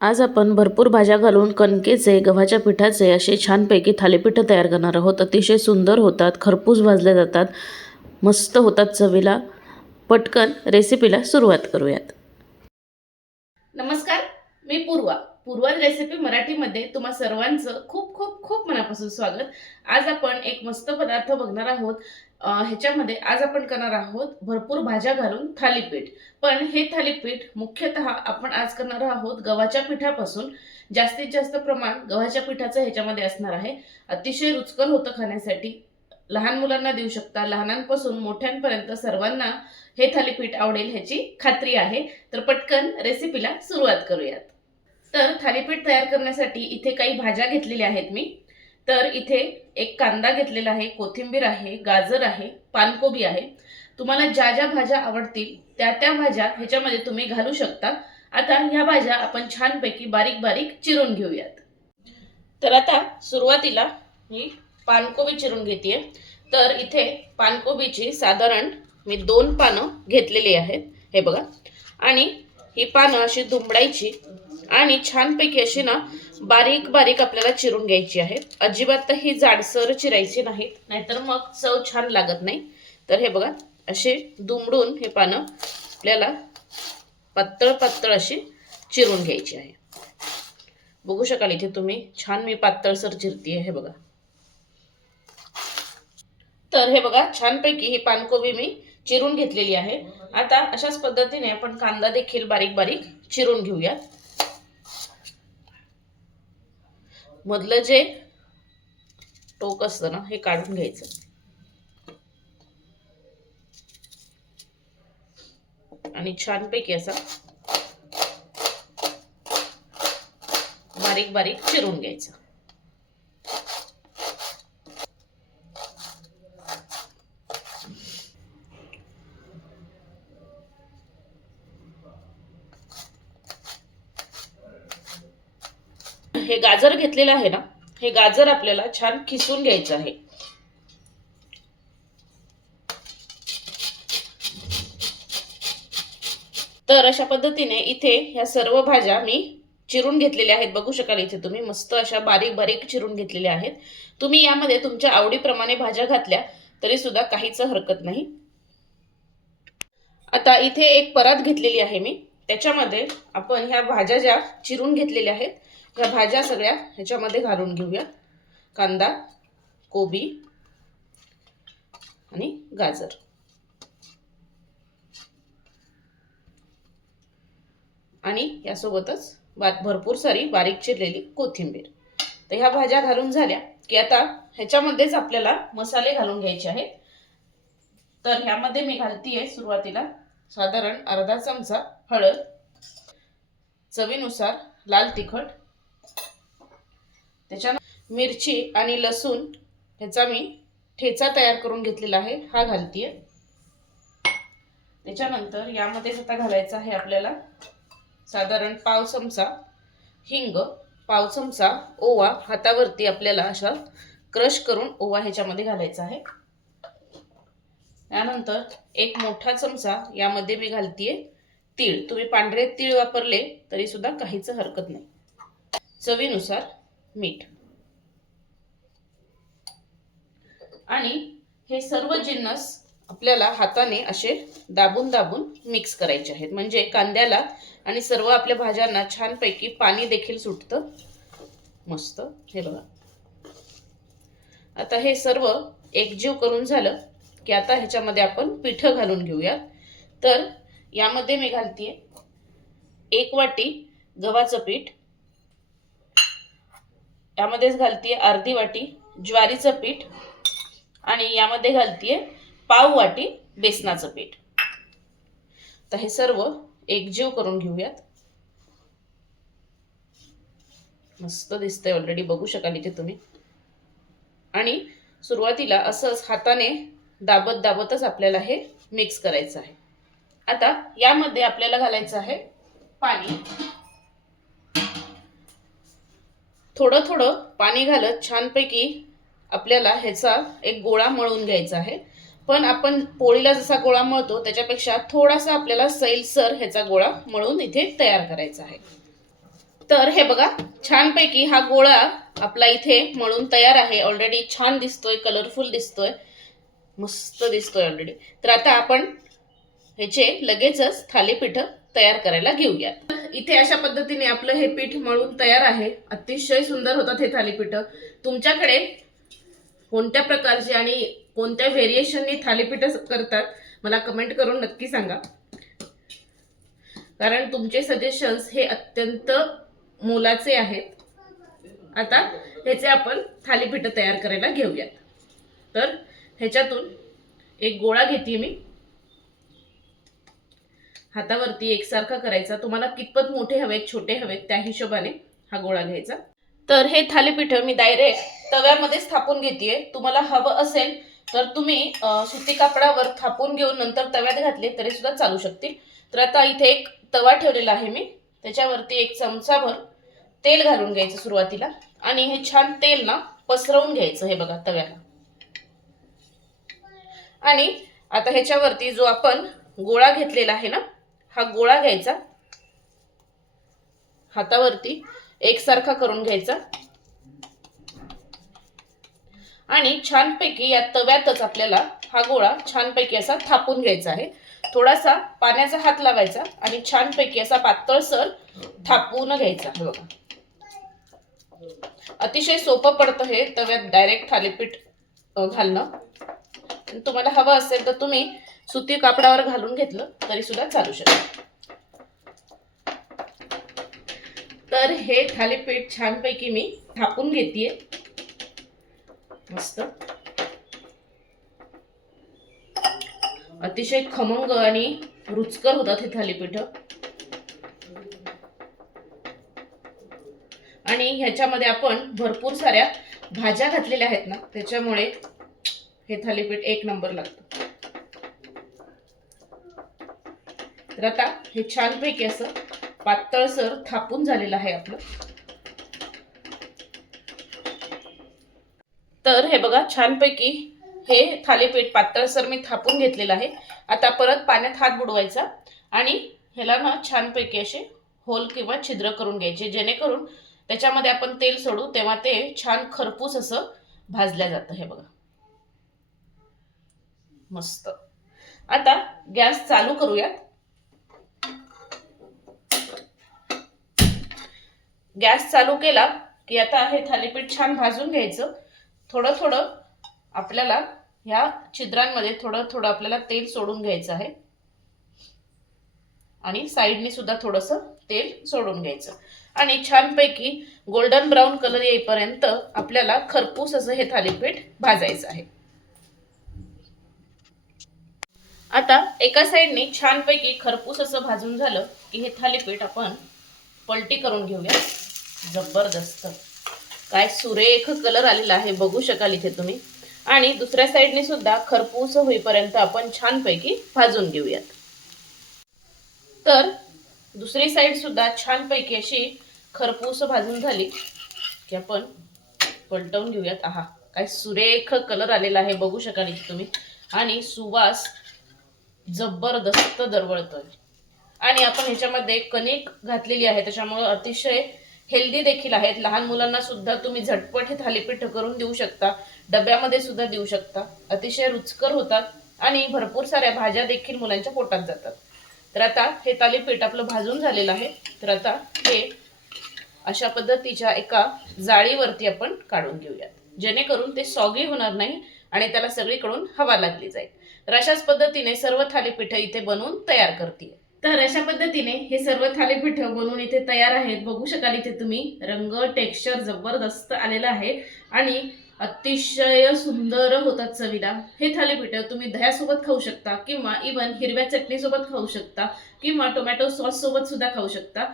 आज आपण भरपूर भाज्या घालून कणकेचे गव्हाच्या पिठाचे असे छानपैकी थालीपीठं तयार करणार आहोत. अतिशय सुंदर होतात खरपूस भाजले जातात मस्त होतात चवीला. पटकन रेसिपीला सुरुवात करूयात. नमस्कार मी पूर्वा. पूर्वा रेसिपी मराठीमध्ये तुम्हा सर्वांचं खूप खूप खूप मनापासून स्वागत. आज आपण एक मस्त पदार्थ बघणार आहोत. ह्याच्यामध्ये आज आपण करणार आहोत भरपूर भाज्या घालून थालीपीठ. पण हे थालीपीठ मुख्यतः आपण आज करणार आहोत गव्हाच्या पिठापासून. जास्तीत जास्त प्रमाण गव्हाच्या पिठाचं ह्याच्यामध्ये असणार आहे. अतिशय रुचकर होतं खाण्यासाठी. लहान मुलांना देऊ शकता. लहानांपासून मोठ्यांपर्यंत सर्वांना हे थालीपीठ आवडेल ह्याची खात्री आहे. तर पटकन रेसिपीला सुरुवात करूयात. तर थालीपीठ तयार करण्यासाठी इथे काही भाज्या घेतलेल्या आहेत मी. तर इथे एक कांदा घेतलेला आहे कोथिंबीर आहे गाजर आहे पानकोबी आहे. तुम्हाला ज्या ज्या भाज्या आवडतील त्या त्या भाज्या ह्याच्यामध्ये तुम्ही घालू शकता. आता ह्या भाज्या आपण छानपैकी बारीक बारीक चिरून घेऊयात. तर आता सुरुवातीला मी पानकोबी चिरून घेते तर इथे पानकोबीची साधारण मी दोन पानं घेतलेली आहेत. हे बघा. आणि ही पानं अशी दुमडायची आणि छानपैकी अशी ना बारीक बारीक आपल्याला चिरून घ्यायची आहेत अजिबात ही जाडसर चिरायची नाहीत नाहीतर मग चव छान लागत नाही. तर हे बघा असे दुमडून हे पानं आपल्याला पातळ पातळ अशी चिरून घ्यायची आहे. बघू शकाल इथे तुम्ही छान मी पातळसर चिरतीये हे बघा. तर हे बघा छानपैकी ही पानकोबी मी चिरून घेतलेली आहे. आता अशाच पद्धतीने आपण कांदा देखील बारीक बारीक चिरून घेऊयात मधलं जे टोक असतं ना हे काढून घ्यायचं. आणि छानपैकी असा बारीक बारीक चिरून घ्यायचा. हे गाजर घेतलेलं आहे ना हे गाजर आपल्याला छान खिसून घ्यायचं आहे. तर अशा पद्धतीने इथे ह्या सर्व भाज्या मी चिरून घेतलेल्या आहेत. बघू शकाल इथे तुम्ही मस्त अशा बारीक बारीक चिरून घेतलेल्या आहेत. तुम्ही यामध्ये तुमच्या आवडीप्रमाणे भाज्या घातल्या तरी सुद्धा काहीच हरकत नाही. आता इथे एक परात घेतलेली आहे मी. त्याच्यामध्ये आपण ह्या भाज्या ज्या चिरून घेतलेल्या आहेत या भाज्या सगळ्या ह्याच्यामध्ये घालून घेऊया. कांदा कोबी आणि गाजर. आणि यासोबतच बा भरपूर सारी बारीक चिरलेली कोथिंबीर. तर ह्या भाज्या घालून झाल्या की आता ह्याच्यामध्येच आपल्याला मसाले घालून घ्यायचे आहेत. तर ह्यामध्ये मी घालतीये सुरुवातीला साधारण अर्धा चमचा हळद चवीनुसार लाल तिखट त्याच्यानं मिरची आणि लसूण ह्याचा मी ठेचा तयार करून घेतलेला आहे हा घालतीये. त्याच्यानंतर यामध्ये आता घालायचा आहे आपल्याला साधारण पाव चमचा हिंग पाव चमचा ओवा हातावरती आपल्याला अशा क्रश करून ओवा ह्याच्यामध्ये घालायचा आहे. त्यानंतर एक मोठा चमचा यामध्ये मी घालतीये तीळ. तुम्ही पांढरे तीळ वापरले तरी सुद्धा काहीच हरकत नाही. चवीनुसार मीठ. आणि हे सर्व जिन्नस आपल्याला हाताने असे दाबून दाबून मिक्स करायचे आहेत. म्हणजे कांद्याला आणि सर्व आपल्या भाज्यांना छानपैकी पाणी देखील सुटतं. मस्त. हे बघा. आता हे सर्व एकजीव करून झालं की आता ह्याच्यामध्ये आपण पिठं घालून घेऊयात तर यामध्ये मी घालते एक वाटी गव्हाचं पीठ यामध्येच घालतीये अर्धी वाटी ज्वारीचं पीठ आणि यामध्ये घालतीये पाव वाटी बेसनाचं पीठ. तर हे सर्व एकजीव करून घेऊयात. मस्त दिसतंय ऑलरेडी बघू शकाल इथे तुम्ही. आणि सुरुवातीला असंच हाताने दाबत दाबतच आपल्याला हे मिक्स करायचं आहे. आता यामध्ये आपल्याला घालायचं आहे पाणी. थोडं थोडं पाणी घालत छानपैकी आपल्याला ह्याचा एक गोळा मळून घ्यायचा आहे. पण आपण पोळीला जसा गोळा मळतो त्याच्यापेक्षा थोडासा आपल्याला सैलसर ह्याचा गोळा मळून इथे तयार करायचा आहे. तर हे बघा छानपैकी हा गोळा आपला इथे मळून तयार आहे. ऑलरेडी छान दिसतोय कलरफुल दिसतोय. मस्त दिसतोय ऑलरेडी तर आता आपण ह्याचे लगेचच थालीपीठ तयार करायला घेऊयात. इथे अशा पद्धतीने आपलं हे पीठ मळून तयार आहे. अतिशय सुंदर होतात हे थालीपीठ. तुमच्याकडे कोणत्या प्रकारचे आणि कोणत्या व्हेरिएशननी थालीपीठ करतात मला कमेंट करून नक्की सांगा. कारण तुमचे सजेशन्स हे अत्यंत मोलाचे आहेत. आता ह्याचे आपण थालीपीठ तयार करायला घेऊयात. तर ह्याच्यातून एक गोळा घेते मी. हातावरती एकसारखा करायचा. तुम्हाला कितपत मोठे हवेत छोटे हवेत त्या हिशोबाने हा गोळा घ्यायचा. तर हे थालीपीठ मी डायरेक्ट तव्यामध्ये थापून घेते तुम्हाला हवं असेल तर तुम्ही सुती कापडावर थापून घेऊन नंतर तव्यात घातले तरी सुद्धा चालू शकतील. तर आता इथे एक तवा ठेवलेला आहे मी. त्याच्यावरती एक चमचाभर तेल घालून घ्यायचं सुरुवातीला. आणि हे छान तेल ना पसरवून घ्यायचं हे बघा तव्याला. आणि आता ह्याच्यावरती जो आपण गोळा घेतलेला आहे ना हा गोळा घ्यायचा. हातावरती एकसारखा करून घ्यायचा. आणि छानपैकी या तव्यातच आपल्याला हा गोळा छानपैकी असा थापून घ्यायचा आहे. थोडासा पाण्याचा हात लावायचा आणि छानपैकी असा पातळसर थापून घ्यायचा. हे बघा. अतिशय सोपं पडतं हे तव्यात डायरेक्ट थालीपीठ घालणं. तुम्हाला हवं असेल तर तुम्ही सुती कापडावर घालून घेतलं तरी सुद्धा चालू शकतं. तर हे थालीपीठ छानपैकी मी थापून घेते मस्त. अतिशय खमंग आणि रुचकर होतात हे थालीपीठ आणि ह्याच्यामध्ये आपण भरपूर साऱ्या भाज्या घातलेल्या आहेत ना त्याच्यामुळे हे थालीपीठ एक नंबर लागतं. तर आता हे छानपैकी असं पातळसर थापून झालेलं आहे आपलं. तर हे बघा छानपैकी हे थालीपीठ पातळसर मी थापून घेतलेलं आहे. आता परत पाण्यात हात बुडवायचा आणि ह्याला ना छानपैकी असे होल किंवा छिद्र करून घ्यायचे जेणेकरून त्याच्यामध्ये आपण तेल सोडू तेव्हा ते छान खरपूस असं भाजल्या जातं. हे बघा. मस्त. आता गॅस चालू करूयात. गॅस चालू केला की आता हे थालीपीठ छान भाजून घ्यायचं. थोडं थोडं आपल्याला ह्या छिद्रांमध्ये थोडं थोडं आपल्याला तेल सोडून घ्यायचं आहे. आणि साईडनी सुद्धा थोडंसं तेल सोडून घ्यायचं. आणि छानपैकी गोल्डन ब्राऊन कलर येईपर्यंत आपल्याला खरपूस असं हे थालीपीठ भाजायचं आहे. आता एका साईडने छानपैकी खरपूस असं भाजून झालं की हे थालीपीठ आपण पलटी करून घेऊया. जबरदस्त. काय सुरेख कलर आलेला आहे बघू शकाल इथे तुम्ही. आणि दुसऱ्या साईडने सुद्धा खरपूस होईपर्यंत आपण छानपैकी भाजून घेऊयात. तर दुसरी साईड सुद्धा छानपैकी अशी खरपूस भाजून झाली की आपण पलटवून घेऊयात. आहा काय सुरेख कलर आलेला आहे बघू शकाल इथे तुम्ही. आणि सुवास जबरदस्त दरवळतोय. आणि आपण ह्याच्यामध्ये कणिक घातलेली आहे त्याच्यामुळं अतिशय हेल्दी देखील आहेत. लहान मुलांना सुद्धा तुम्ही झटपट हे थालीपीठ करून देऊ शकता. डब्यामध्ये सुद्धा देऊ शकता. अतिशय रुचकर होतात आणि भरपूर साऱ्या भाज्या देखील मुलांच्या पोटात जातात. तर आता हे थालीपीठ आपलं भाजून झालेलं आहे. तर आता हे अशा पद्धतीच्या एका जाळीवरती आपण काढून घेऊयात. जेणेकरून ते सॉगी होणार नाही आणि त्याला सगळीकडून हवा लागली जाईल. तर अशाच पद्धतीने सर्व थालीपीठ इथे बनवून तयार करते तर अशा पद्धतीने हे सर्व थालीपीठ बनवून इथे तयार आहेत. बघू शकाल इथे तुम्ही रंग टेक्स्चर जबरदस्त आलेला आहे आणि अतिशय सुंदर होतात चवीला. हे थालीपीठ तुम्ही दह्यासोबत खाऊ शकता किंवा इवन हिरव्या चटणीसोबत खाऊ शकता किंवा टोमॅटो सॉस सोबत सुद्धा खाऊ शकता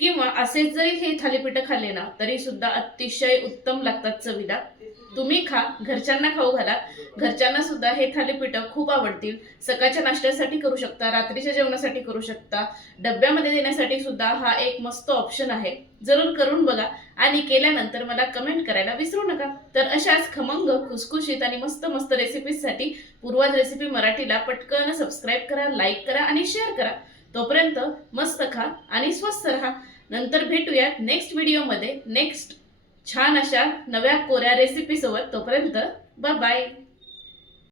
किंवा असेच जरी हे थालीपीठ खाल्ले ना तरी सुद्धा अतिशय उत्तम लागतात चवीला. तुम्ही खा घरच्यांना खाऊ घाला. घरच्यांना सुद्धा हे थालीपीठ खूप आवडतील. सकाळच्या नाश्त्यासाठी करू शकता रात्रीच्या जेवणासाठी करू शकता. डब्यामध्ये देण्यासाठी सुद्धा हा एक मस्त ऑप्शन आहे. जरूर करून बघा आणि केल्यानंतर मला कमेंट करायला विसरू नका. तर अशाच खमंग खुसखुशीत आणि मस्त मस्त रेसिपीजसाठी पूर्वाज रेसिपी मराठीला पटकन सबस्क्राईब करा लाईक करा आणि शेअर करा. तोपर्यंत मस्त खा आणि स्वस्त राहा. नंतर भेटूया नेक्स्ट व्हिडिओमध्ये नेक्स्ट छान अशा नव्या कोऱ्या रेसिपीसोबत तोपर्यंत बाय बाय